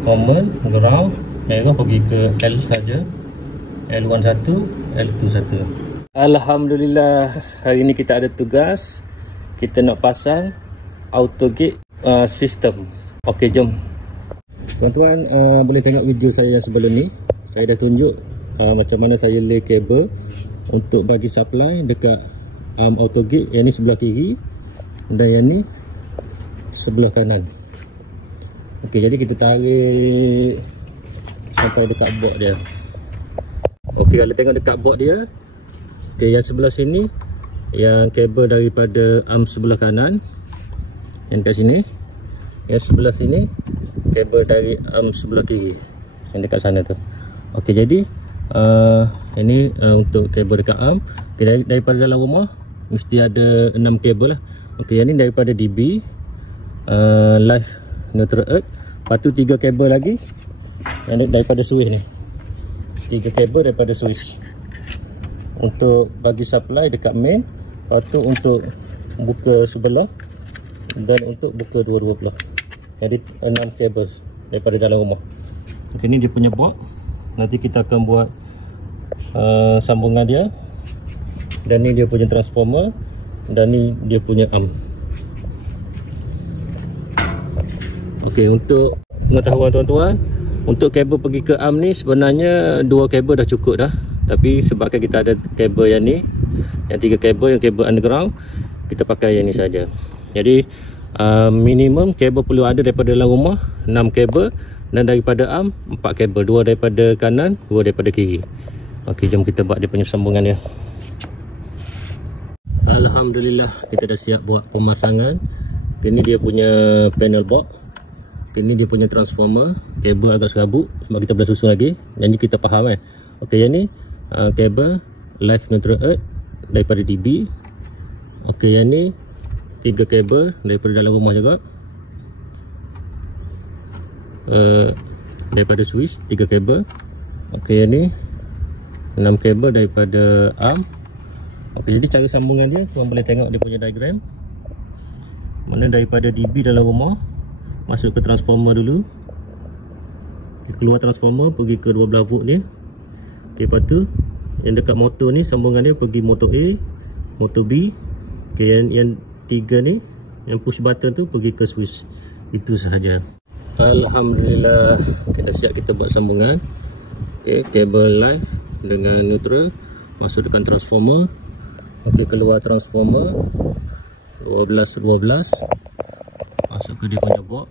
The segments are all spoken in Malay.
common, ground, merah pergi ke L saja, L11, L21. Alhamdulillah, hari ni kita ada tugas. Kita nak pasang auto gate sistem. Okey, jom. Tuan-tuan boleh tengok video saya yang sebelum ni. Saya dah tunjuk macam mana saya lay kabel untuk bagi supply dekat auto gate. Yang ni sebelah kiri dan yang ni sebelah kanan. Okey, jadi kita tarik sampai dekat board dia. Okey, kalau tengok dekat board dia, okey, yang sebelah sini yang kabel daripada arm sebelah kanan, yang dekat sini. Yang sebelah sini kabel dari arm sebelah kiri, yang dekat sana tu. Okey, jadi ini untuk kabel dekat arm. Okay, daripada dalam rumah mesti ada 6 kabel lah. Okey, yang ni daripada DB, live neutral earth. Lepas tu 3 kabel lagi yang daripada switch ni. 3 kabel daripada switch untuk bagi supply dekat main. Lepas tu untuk buka sebelah dan untuk buka dua-dua belah. Jadi 6 kabel daripada dalam rumah. Okay, ni dia punya board. Nanti kita akan buat sambungan dia. Dan ni dia punya transformer. Dan ni dia punya arm. Okey, untuk pengetahuan tuan-tuan, untuk kabel pergi ke arm ni sebenarnya 2 kabel dah cukup dah. Tapi sebabkan kita ada kabel yang ni, yang 3 kabel, yang kabel underground, kita pakai yang ni saja. Jadi minimum kabel perlu ada daripada dalam rumah 6 kabel, dan daripada arm 4 kabel, 2 daripada kanan, 2 daripada kiri. Okey, jom kita buat dia punya sambungan dia. Alhamdulillah, kita dah siap buat pemasangan. Ini dia punya panel box. Ini dia punya transformer. Kabel agak serabut sebab kita belum susun lagi. Yang ni kita faham kan. Okey, yang ni kabel live neutral earth daripada DB. Okey, yang ni 3 kabel daripada dalam rumah juga. Daripada switch 3 kabel. Okey, yang ni 6 kabel daripada arm. Okey, jadi cara sambungan dia tuan boleh tengok dia punya diagram. Mana daripada DB dalam rumah masuk ke transformer dulu. Okay, keluar transformer pergi ke 12 volt ni. Okey, lepas tu yang dekat motor ni sambungan dia pergi motor A, motor B. Okey, yang 3 ni yang push button tu pergi ke switch. Itu sahaja. Alhamdulillah, kita siap kita buat sambungan. Okey, kabel live dengan neutral masuk dekat transformer. Okey, keluar transformer 12 masuk ke dia punya box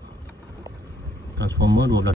transformer 12.